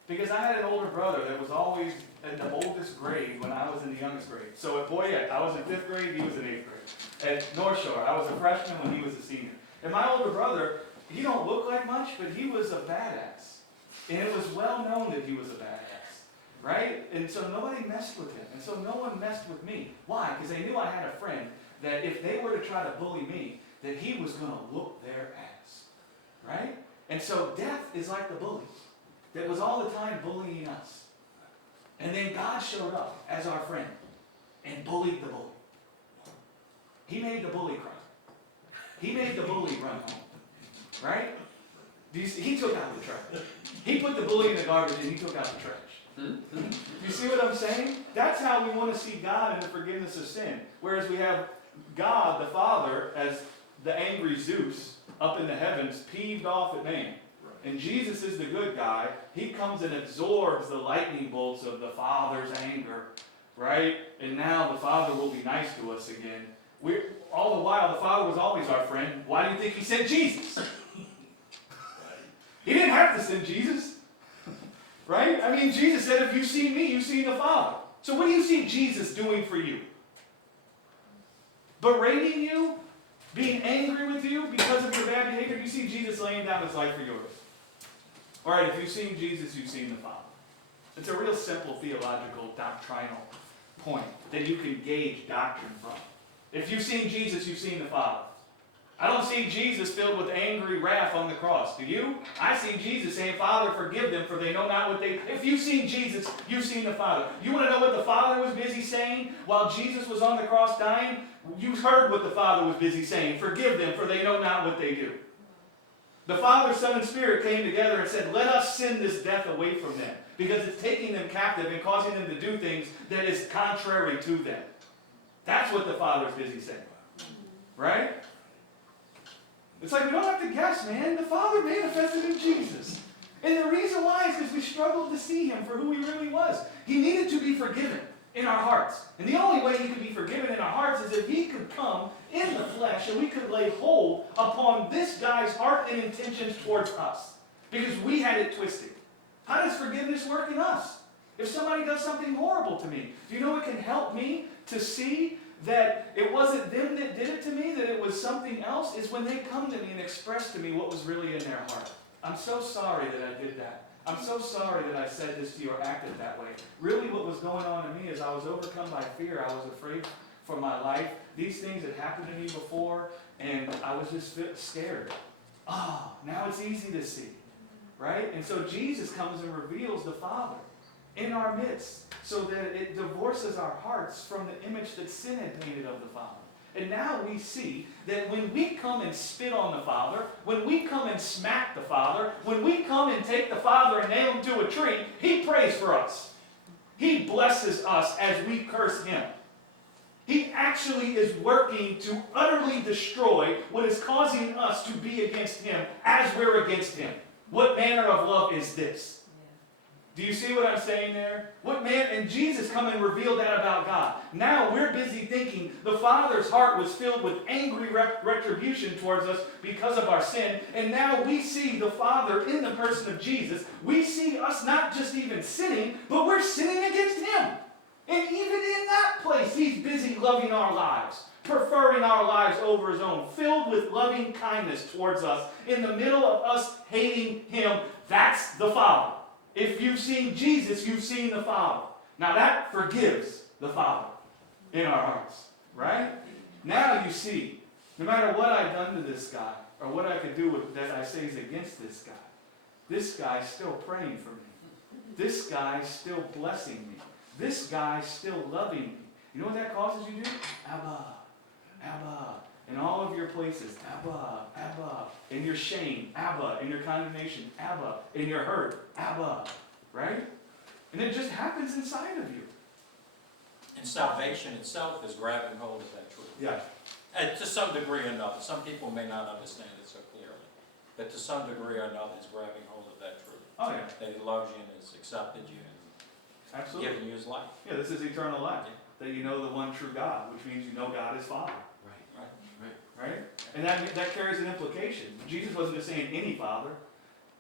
Because I had an older brother that was always in the oldest grade when I was in the youngest grade. So at Boyette, I was in 5th grade, he was in 8th grade. At North Shore, I was a freshman when he was a senior. And my older brother, he don't look like much, but he was a badass. And it was well known that he was a badass. Right? And so nobody messed with him. And so no one messed with me. Why? Because they knew I had a friend that if they were to try to bully me, that he was going to whoop their ass. Right? And so death is like the bully that was all the time bullying us. And then God showed up as our friend and bullied the bully. He made the bully cry. He made the bully run home. Right? He took out the trash. He put the bully in the garbage and he took out the trash. You see what I'm saying? That's how we want to see God in the forgiveness of sin. Whereas we have God, the Father, as the angry Zeus up in the heavens, peeved off at man. And Jesus is the good guy. He comes and absorbs the lightning bolts of the Father's anger, right? And now the Father will be nice to us again. All the while, the Father was always our friend. Why do you think he sent Jesus? He didn't have to send Jesus. Right? I mean, Jesus said, if you've seen me, you've seen the Father. So what do you see Jesus doing for you? Berating you? Being angry with you because of your bad behavior? Do you see Jesus laying down his life for yours? All right, if you've seen Jesus, you've seen the Father. It's a real simple theological, doctrinal point that you can gauge doctrine from. If you've seen Jesus, you've seen the Father. I don't see Jesus filled with angry wrath on the cross. Do you? I see Jesus saying, Father, forgive them, for they know not what they... If you've seen Jesus, you've seen the Father. You want to know what the Father was busy saying while Jesus was on the cross dying? You heard what the Father was busy saying. Forgive them, for they know not what they do. The Father, Son, and Spirit came together and said, let us send this death away from them, because it's taking them captive and causing them to do things that is contrary to them. That's what the Father is busy saying. Right? It's like we don't have to guess, man. The Father manifested in Jesus. And the reason why is because we struggled to see him for who he really was. He needed to be forgiven in our hearts. And the only way he could be forgiven in our hearts is if he could come in the flesh and we could lay hold upon this guy's heart and intentions towards us. Because we had it twisted. How does forgiveness work in us? If somebody does something horrible to me, do you know it can help me to see that it wasn't them that did it to me, that it was something else, is when they come to me and express to me what was really in their heart. I'm so sorry that I did that. I'm so sorry that I said this to you or acted that way. Really what was going on in me is I was overcome by fear. I was afraid for my life. These things had happened to me before, and I was just scared. Oh, now it's easy to see, right? And so Jesus comes and reveals the Father in our midst so that it divorces our hearts from the image that sin had painted of the Father. And now we see that when we come and spit on the Father, when we come and smack the Father, when we come and take the Father and nail him to a tree, he prays for us. He blesses us as we curse him. He actually is working to utterly destroy what is causing us to be against him as we're against him. What manner of love is this? Do you see what I'm saying there? And Jesus come and revealed that about God. Now we're busy thinking the Father's heart was filled with angry retribution towards us because of our sin. And now we see the Father in the person of Jesus. We see us not just even sinning, but we're sinning against him. And even in that place, he's busy loving our lives, preferring our lives over his own, filled with loving kindness towards us, in the middle of us hating him. That's the Father. If you've seen Jesus, you've seen the Father. Now that forgives the Father in our hearts, right? Now you see, no matter what I've done to this guy, or what I could do with that I say is against this guy's still praying for me. This guy's still blessing me. This guy's still loving me. You know what that causes you to do? Abba, Abba. In all of your places, Abba, Abba. In your shame, Abba. In your condemnation, Abba. In your hurt, Abba. Right? And it just happens inside of you. And salvation itself is grabbing hold of that truth. Yeah. And to some degree or another, some people may not understand it so clearly, but to some degree or another, it's grabbing hold of that truth. Oh yeah. That he loves you and has accepted you and Absolutely. given you his life. Yeah, this is eternal life. Yeah. That you know the one true God, which means you know God is Father. Right. Right? And that carries an implication. Jesus wasn't just saying any father.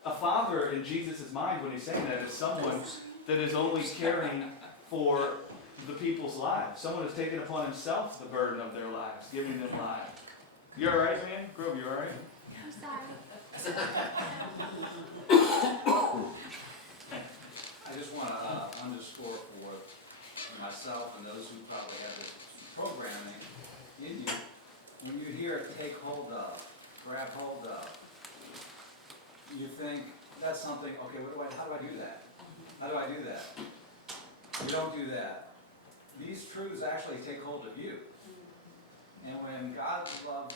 A father in Jesus' mind, when he's saying that, is someone that is only caring for the people's lives. Someone who's taken upon himself the burden of their lives, giving them life. You all right, man? Grove, you all right? I'm sorry. I just want to underscore for myself and those who probably have this programming in you, when you hear take hold of, grab hold of, you think that's something, okay, how do I do that? How do I do that? You don't do that. These truths actually take hold of you. And when God's love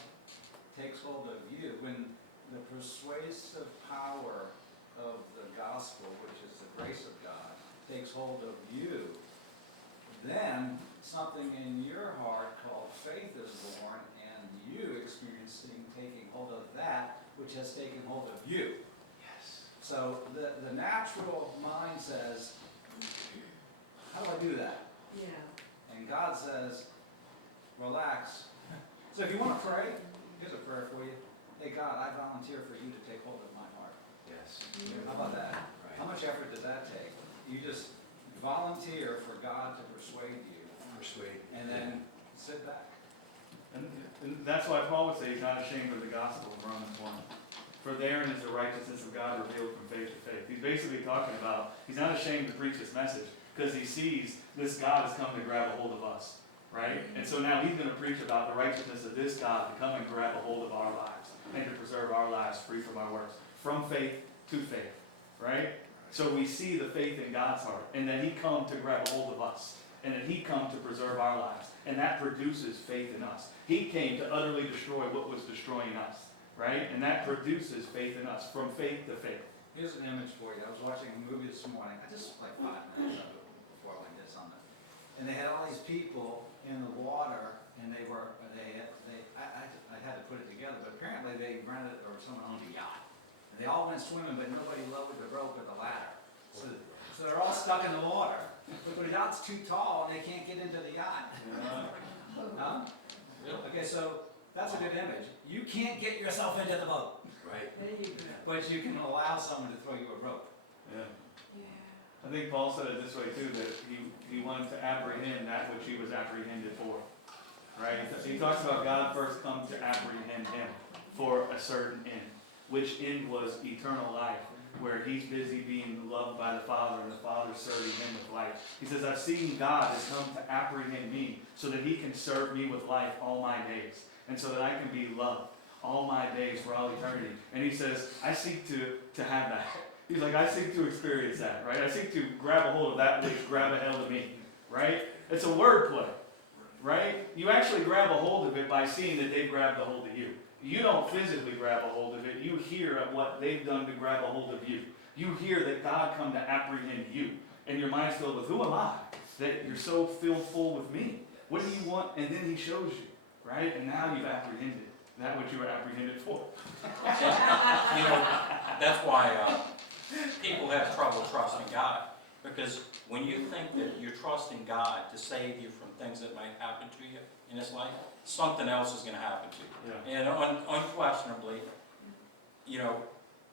takes hold of you, when the persuasive power of the gospel, which is the grace of God, takes hold of you, then something in your heart called faith is born, and you experiencing taking hold of that which has taken hold of you. Yes. So the natural mind says, how do I do that? Yeah. And God says, relax. So if you want to pray, here's a prayer for you. Hey God, I volunteer for you to take hold of my heart. Yes. How about that? Right. How much effort does that take? You just volunteer for God to persuade you, Persuade. and then sit back. And that's why Paul would say he's not ashamed of the gospel in Romans 1. For therein is the righteousness of God revealed from faith to faith. He's basically talking about, he's not ashamed to preach this message because he sees this God has come to grab a hold of us, right? And so now he's going to preach about the righteousness of this God to come and grab a hold of our lives and to preserve our lives free from our works, from faith to faith, right? So we see the faith in God's heart, and that he come to grab a hold of us, and that he come to preserve our lives, and that produces faith in us. He came to utterly destroy what was destroying us, right? And that produces faith in us, from faith to faith. Here's an image for you. I was watching a movie this morning. I just like 5 minutes of it before I went to something. And they had all these people in the water, and I had to put it together, but apparently they rented, or someone owned a yacht. And they all went swimming, but nobody lowered the rope or the ladder. So they're all stuck in the water. But the yacht's too tall, and they can't get into the yacht. Huh? Okay, so that's a good image. You can't get yourself into the boat. Right. But you can allow someone to throw you a rope. Yeah. I think Paul said it this way too, that he wanted to apprehend that which he was apprehended for. right? He talks about God first come to apprehend him for a certain end, which end was eternal life, where he's busy being loved by the Father and the Father serving him with life. He says, I've seen God has come to apprehend me so that he can serve me with life all my days, and so that I can be loved all my days for all eternity. And he says, I seek to have that. He's like, I seek to experience that, right? I seek to grab a hold of that which grab a hold of me, right? It's a wordplay, right? You actually grab a hold of it by seeing that they grabbed a hold of you. You don't physically grab a hold of it. You hear of what they've done to grab a hold of you. You hear that God come to apprehend you. And your mind's filled with, who am I? That you're so filled full with me. What do you want? And then he shows you, right? And now you've apprehended that which you were apprehended for. You know, that's why people have trouble trusting God. Because when you think that you're trusting God to save you from things that might happen to you in this life, something else is going to happen to you. Yeah. And unquestionably, you know,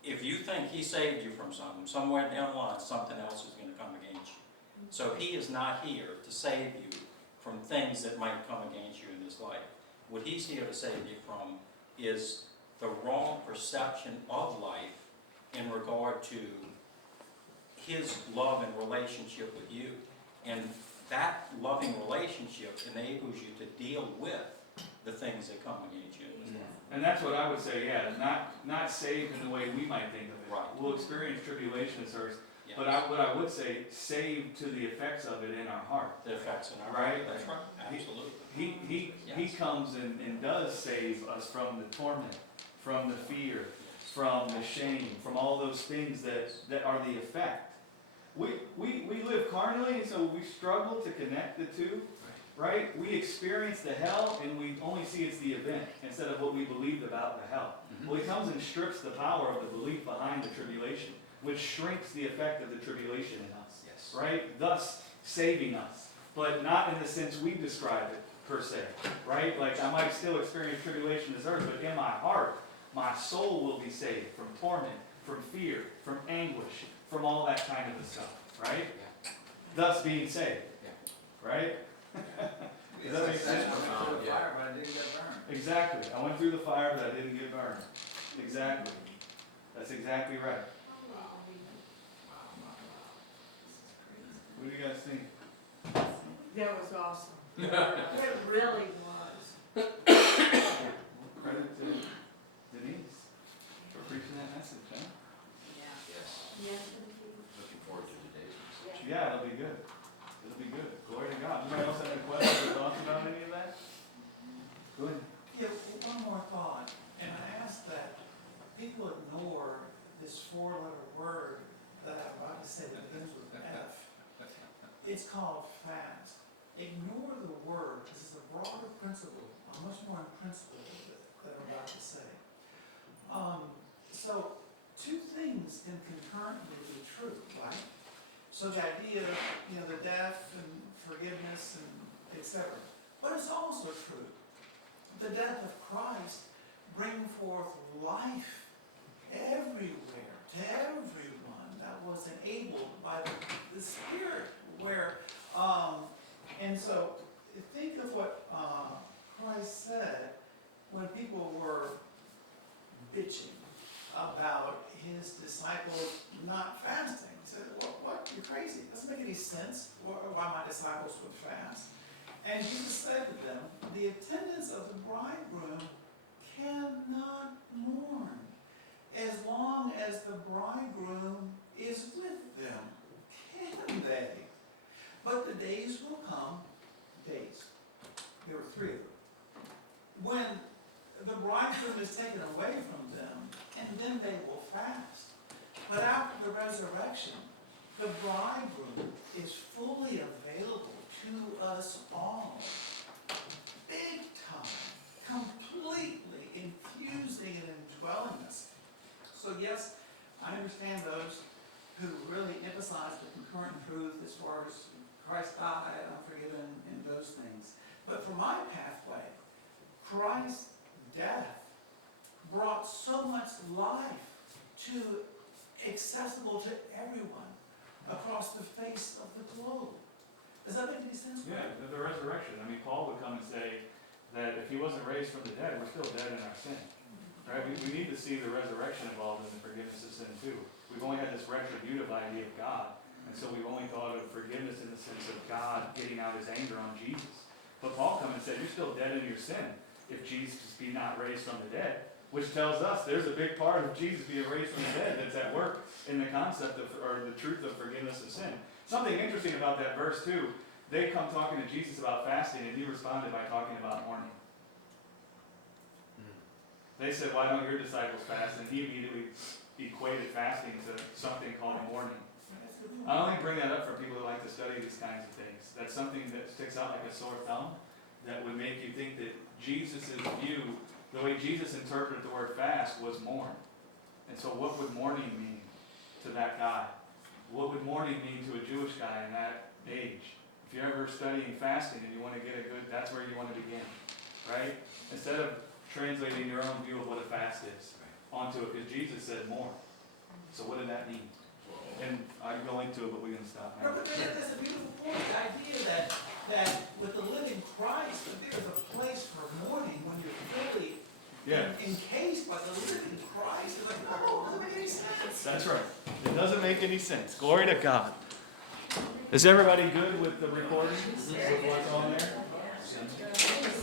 if you think he saved you from something, somewhere down the line, something else is going to come against you. So he is not here to save you from things that might come against you in this life. What he's here to save you from is the wrong perception of life in regard to his love and relationship with you. And that loving relationship enables you to deal with the things that come against you in this life. And that's what I would say, yeah, not saved in the way we might think of it. Right. We'll experience tribulation at first, Yes. but what I would say, saved to the effects of it in our heart. The effects in our Right. That's right. Absolutely. He Yes. comes and does save us from the torment, from the fear, from the shame, from all those things that are the effect. We live carnally, so we struggle to connect the two, right? We experience the hell and we only see it's the event instead of what we believed about the hell. Well, he comes and strips the power of the belief behind the tribulation, which shrinks the effect of the tribulation in us, Yes. right? Thus saving us, but not in the sense we describe it per se, right? Like I might still experience tribulation as earth, but in my heart, my soul will be saved from torment, from fear, from anguish, from all that kind of stuff, right? Yeah. Thus being saved, Yeah. right? It's that like make saying, sense? I went through the Yeah. fire, but I didn't get burned. Exactly. I went through the fire, but I didn't get burned. Exactly. That's exactly right. What do you guys think? That was awesome. It really was. Credit to Denise for preaching that message, huh? Yes. Yeah. Looking forward to today's message. Yeah, it'll be good. It'll be good. Glory to God. Anybody else have any questions or thoughts about any of that? Go ahead. Yeah, one more thought, and I ask that people ignore this four-letter word that I'm about to say that begins with an F. It's called fast. Ignore the word. This is a broader principle, a much more in principle that I'm about to say. So two things can concurrently be true, right? So the idea of, the death and forgiveness and etc. But it's also true. The death of Christ bring forth life everywhere, to everyone that was enabled by the Spirit. And so think of what Christ said when people were bitching about his disciples not fasting. He said, what? You're crazy. It doesn't make any sense why my disciples would fast. And Jesus said to them, the attendants of the bridegroom cannot mourn as long as the bridegroom is with them. Can they? But the days will come, there were three of them, when the bridegroom is taken away from them, and then they will fast. But after the resurrection, the bridegroom is fully available to us all. Big time, completely infusing and indwelling us. So yes, I understand those who really emphasize the concurrent truth as far as Christ died, I'm forgiven, and those things. But for my pathway, Christ's death brought so much life accessible to everyone across the face of the globe. Does that make any sense? Yeah, the resurrection. I mean, Paul would come and say, that if he wasn't raised from the dead, we're still dead in our sin. Right? We need to see the resurrection involved in the forgiveness of sin too. We've only had this retributive idea of God, and so we've only thought of forgiveness in the sense of God getting out his anger on Jesus. But Paul come and said, you're still dead in your sin if Jesus be not raised from the dead, which tells us there's a big part of Jesus being raised from the dead that's at work in the concept of, or the truth of forgiveness of sin. Something interesting about that verse too, they come talking to Jesus about fasting, and he responded by talking about mourning. They said, why don't your disciples fast? And he immediately equated fasting to something called mourning. I only bring that up for people who like to study these kinds of things. That's something that sticks out like a sore thumb that would make you think that Jesus' view, the way Jesus interpreted the word fast, was mourn. And so what would mourning mean to that guy? What would mourning mean to a Jewish guy in that age? If you're ever studying fasting and you want to get a good, that's where you want to begin, right? Instead of translating your own view of what a fast is onto it, because Jesus said mourn. So what did that mean? And I can go into it, but we're going to stop now. But that's a beautiful point, the idea that with the living Christ, that there's a place for mourning when you're fully Yeah, encased by the living Christ. It's like, no, it doesn't make any sense. that's right. It doesn't make any sense. Glory to God. Is everybody good with the recording? With what's on there?